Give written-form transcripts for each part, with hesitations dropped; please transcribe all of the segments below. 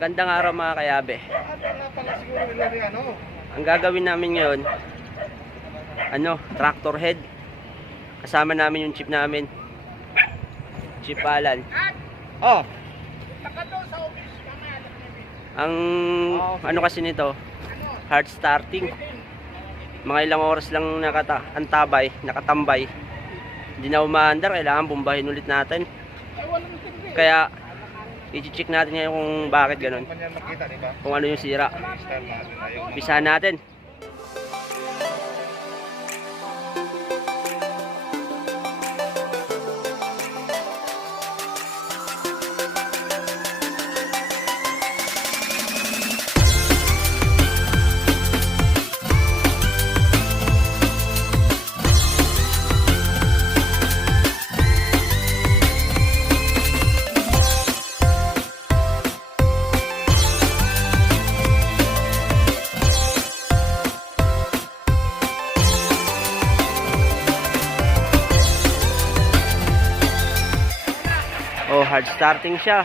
Magandang araw mga kayabe. Ang gagawin namin ngayon, tractor head. Kasama namin yung chip namin. Chip Alan. Oh. Ang kasi nito, hard starting. Mga ilang oras lang nakatambay. Hindi na umaandar, kailangan bumbahin ulit natin. Kaya i-check natin ngayon kung bakit ganun. Kung ano yung sira. Umpisahan natin. Oh, hard starting siya.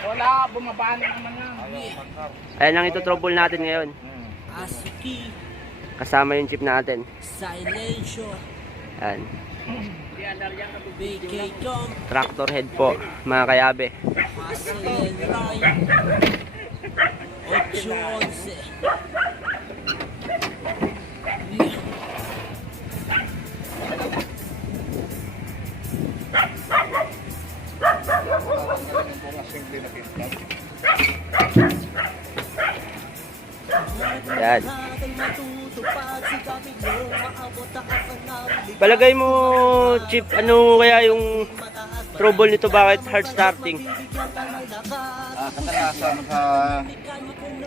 Wala, bumaba na naman yan. Ayan ang ito-trouble natin ngayon. Asuki. Kasama yung chip natin. Silencio. Ayan. BK.com. Tractor head po, mga kayabe. Hustle and ride. 8-11. Ayan. Palagay mo, chip, ano kaya yung trouble nito? Bakit hard starting? Kadalasan sa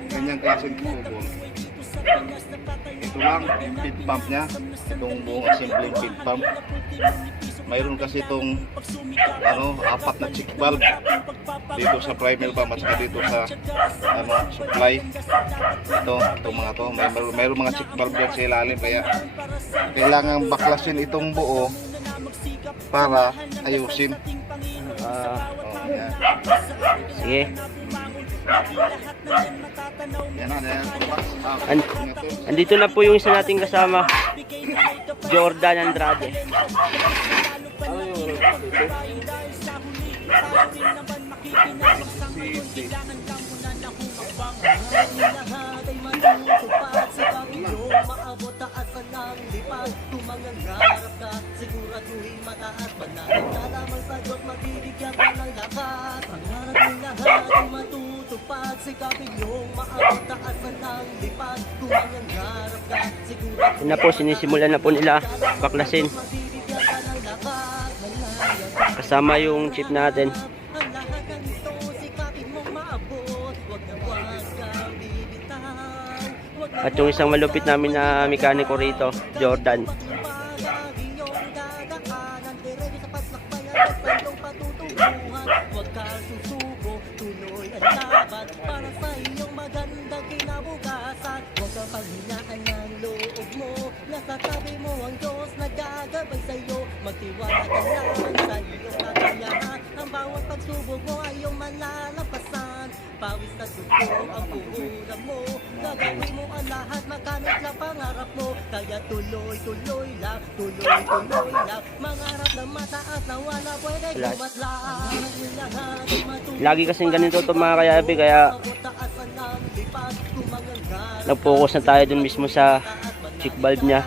ganyang klaseng trouble, ito lang, feed pump niya, itong buong assembly feed pump. Mayroon kasi itong apat na check valve dito sa primer pump at saka dito sa supply. Itong mga to, mayroon mga check valve yan sa ilalim, kaya kailangan baklasin itong buo para ayusin. Yan. Sige. Andito na po yung isa nating kasama, Jordan Andrade. Yun na po, sinisimulan na po nila baklasin. Kasama yung chip natin. At yung isang malupit namin na mekaniko rito, Jordan. Para sa iyong magandang kinabukasan, huwag kang panghinaan ng loob mo. Nasa tabi mo ang Diyos nagagabay sa iyo. Magtiwala ka lang sa iyong kakayahan. Ang bawat pagsubok mo ay iyong malalampasan. Pawis na dugo ang puhunan mo. Gagawin mo ang lahat, makamit lang pangarap mo. Kaya tuloy-tuloy lang, tuloy-tuloy lang. Mangarap na mataas na wala pwede kumatlang. Lagi kasing ganito ito mga kayabi, kaya nag-focus na tayo dun mismo sa check valve nya.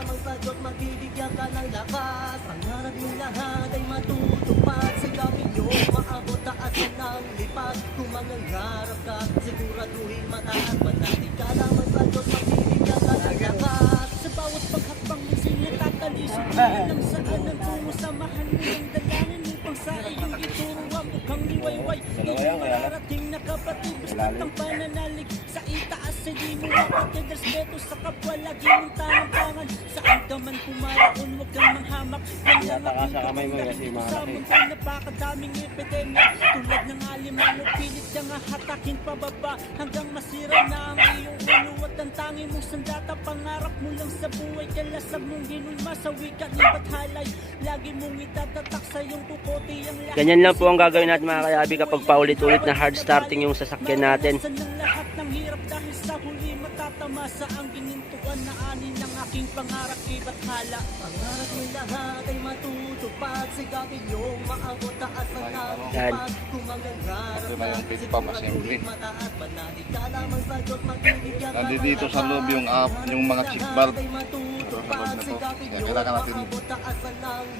Sa bawat paghakbang minsan natatalisod ng saan ang tungo, samahan mo ng dalanan upang sa iyong ituro ang mukhang liwayway. Iyong mararating na kapatid, basta't ang pananalig sa itaas, hindi mo mapagyan respeto sa kapwa, lagi mong tanang-tangan. Saan ka man pumaraon, huwag kang manghamak. Yan lang ang pinakapagdahil sa mundo, napakadaming epidemya. Tulad ng alimango, pilit kang hatakin pababa hanggang masira na ang iyong ulo. At ang tangi mong sandata, pangarap mo lang sa buhay. Kalasag mong ginulma sa wika ni Bathalay. Lagi mong itatatak sa iyong kukote ang lahat. Ganyan lang po ang gagawin natin mga kayabi kapag paulit-ulit na hard starting yung sasakyan natin. Sa lahat ng hirap dahil sa huli matatamasa ang ginintuan na ani ng aking pangarap ibathala. Pangarap mo lahat ay matutupad, sigapin yung maabot taas ang Yan. langit. Kung ang nangarap Ito na yung pit pump assembly. mataas, manalig ka lamang sa Diyos, magbibigyan ka Nandito ng dito sa loob yung yung mga chick valve. Ito sa loob na to. Kaya kailangan natin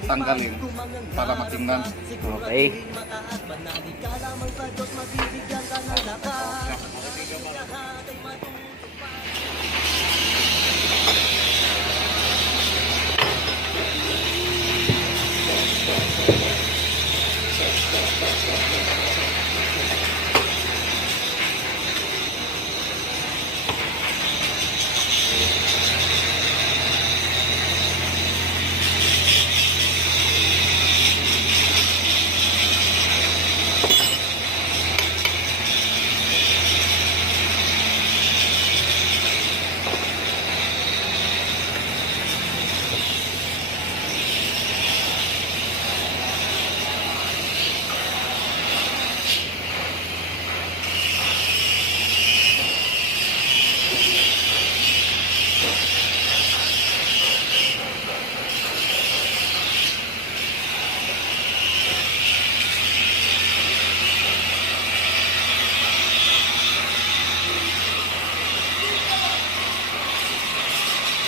tanggalin para matingnan. Okay. Mataas, manalig ka lamang sa Diyos, magbibigyan ka ng lakas. Lahat ay matutupad.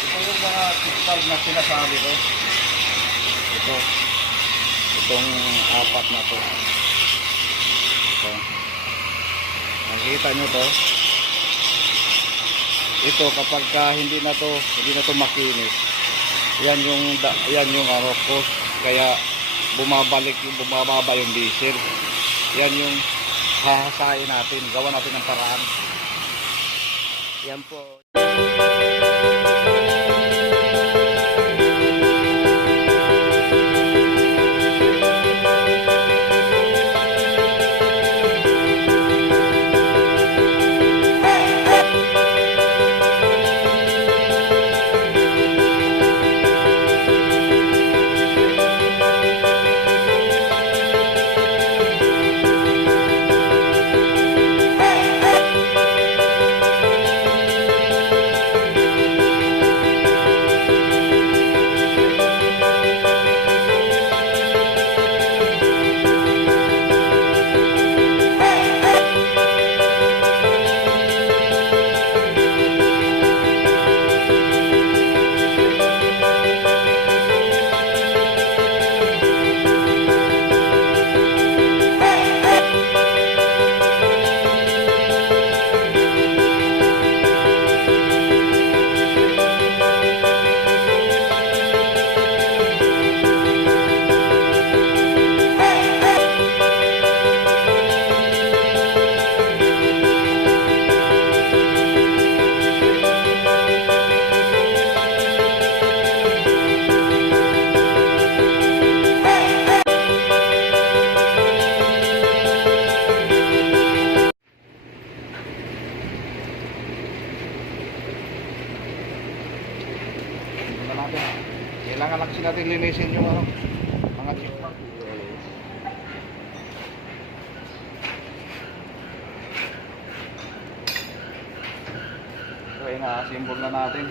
Ito yung mga chick valve na sinasabi ko. Itong apat na to. Ito. Nakikita nyo to. Ito kapag hindi na to makinis. Yan yung cost, kaya bumababa yung diesel. Yan yung hahasain natin, gawa natin ng paraan. Yan po. Kailangan lang natin linisin yung mga chick valve. So, ina-assemble na natin.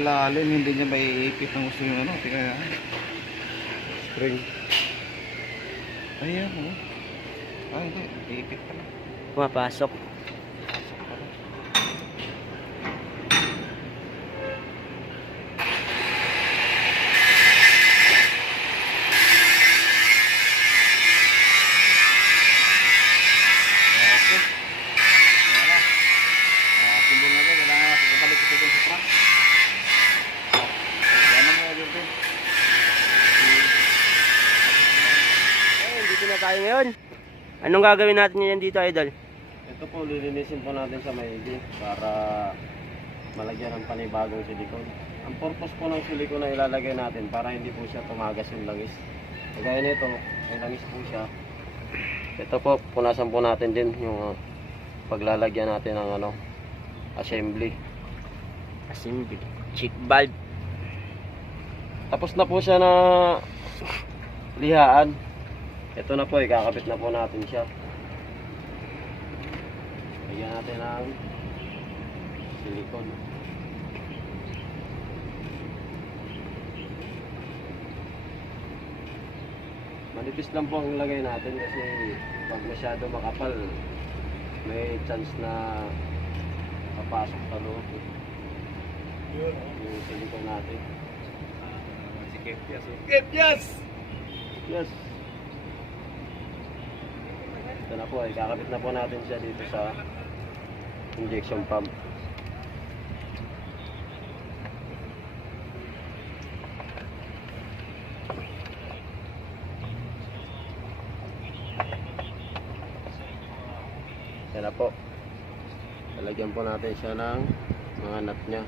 napakalalim, hindi niya maiipit ng gusto yung ano. Tingnan nga. Spring. Ayan, oh. Ah, hindi. Iipit pala. Pumapasok. Okay. Wala. Simbol na ba? Wala nga. Pagkabalik ito dun sa truck. Wala na mga dito. Ayun, dito na tayo ngayon. Anong gagawin natin yan dito, idol? Ito po, lilinisin po natin sa maigi para malagyan ng panibagong silikon. Ang purpose po ng silikon na ilalagay natin para hindi po siya tumagas yung langis. Kagaya nito, may langis po siya. Ito po, punasan po natin din yung paglalagyan natin ng assembly. Assembly. Check valve. Tapos na po siya na lihaan. Ito na po, ikakabit na po natin siya. Lagyan natin ng silikon. Manipis lang po ang ilagay natin kasi pag masyado makapal, may chance na papasok sa loob yung silikon natin. Si Kepias. Kepias! Yes! Ito na po, ikakabit na po natin siya dito sa injection pump. Yan na po. Lalagyan po natin siya ng mga nut niya.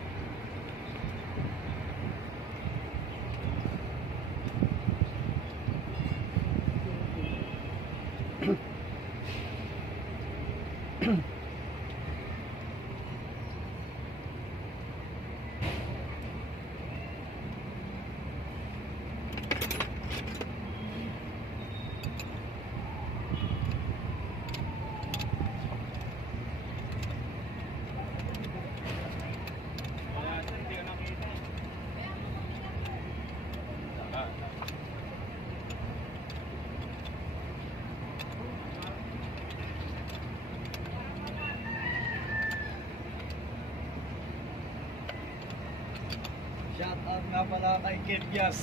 Shout out nga pala kay Kepias.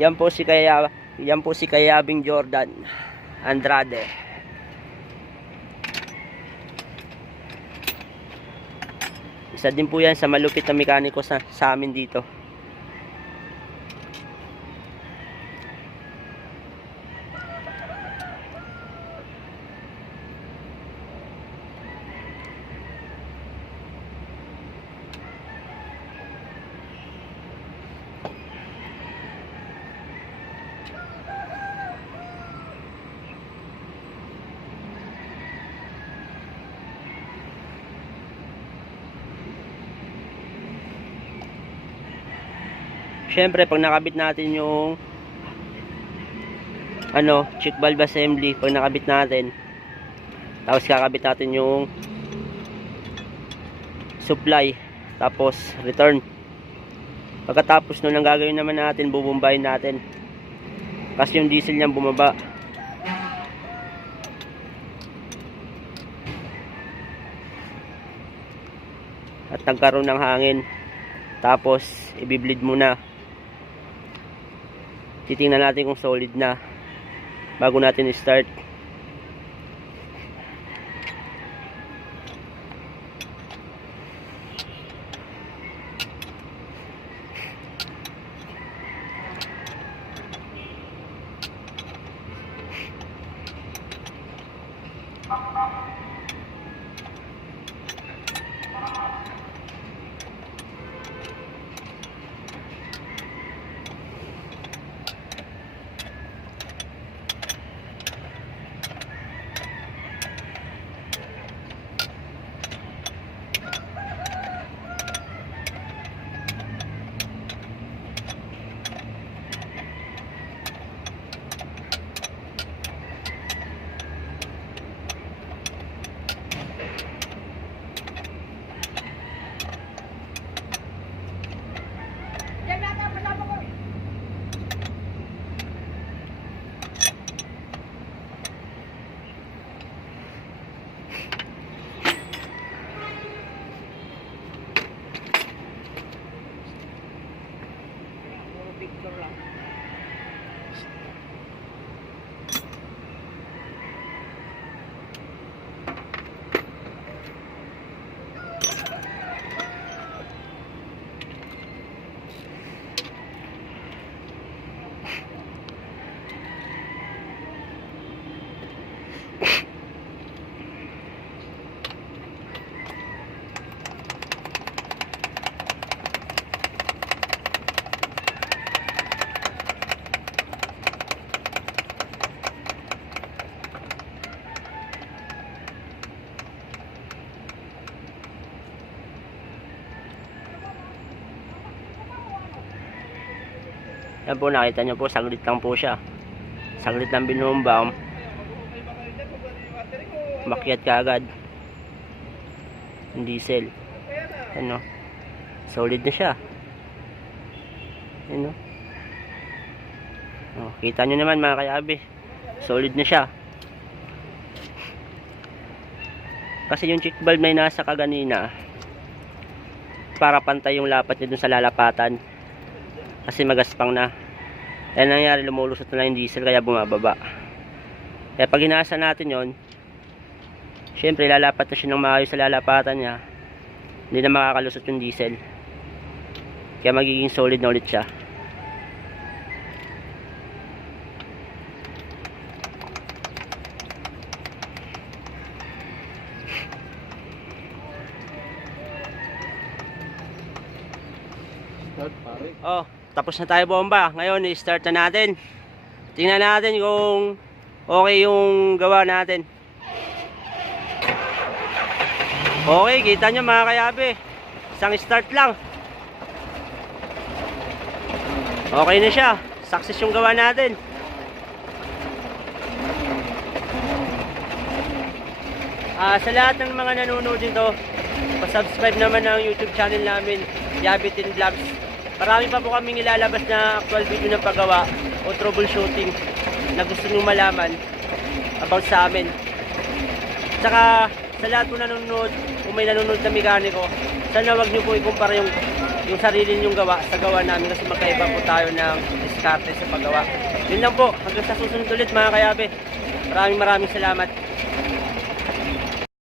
Yan po si Kayabing Jordan Andrade. Isa din po yan sa malupit na mekaniko sa amin dito. Siyempre, pag nakabit natin yung check valve assembly, pag nakabit natin, tapos kakabit natin yung supply, tapos return. Pagkatapos nun, ang gagawin naman natin, bubumbayin natin kasi yung diesel niyan bumaba. At nagkaroon ng hangin, tapos i-bleed muna. Titingnan natin kung solid na bago natin i-start. Yan po, nakita nyo po, saglit lang po siya. Saglit lang binumbam. Makyat ka agad. Yung diesel. Ano? Solid na siya. Ano? Oh, kita nyo naman mga kayabi. Solid na siya. Kasi yung check valve na nasa kaganina, para pantay yung lapat niya dun sa lalapatan. Kasi magaspang na. Kaya nangyari, lumulusot na lang yung diesel kaya bumababa. Kaya pag inaasa natin yon, syempre lalapat na siya ng maayos sa lalapatan niya. Hindi na makakalusot yung diesel. Kaya magiging solid na ulit siya. Start, pare. Oh, tapos na tayo bomba. Ngayon, i-start na natin. Tingnan natin kung okay yung gawa natin. Okay, kita nyo mga kayabe. Isang start lang. Okay na siya. Success yung gawa natin. Sa lahat ng mga nanonood dito, pa-subscribe naman ng YouTube channel namin, Yabitin Vlogs. Marami pa po kaming ilalabas na actual video ng paggawa o troubleshooting na gusto nyo malaman about sa amin. Tsaka sa lahat po nanonood, kung may nanonood na mekaniko, sana wag nyo po ikumpara yung sarili nyong gawa sa gawa namin kasi magkaiba po tayo ng diskarte sa paggawa. Yun lang po, hanggang sa susunod ulit mga kayabe. Maraming salamat.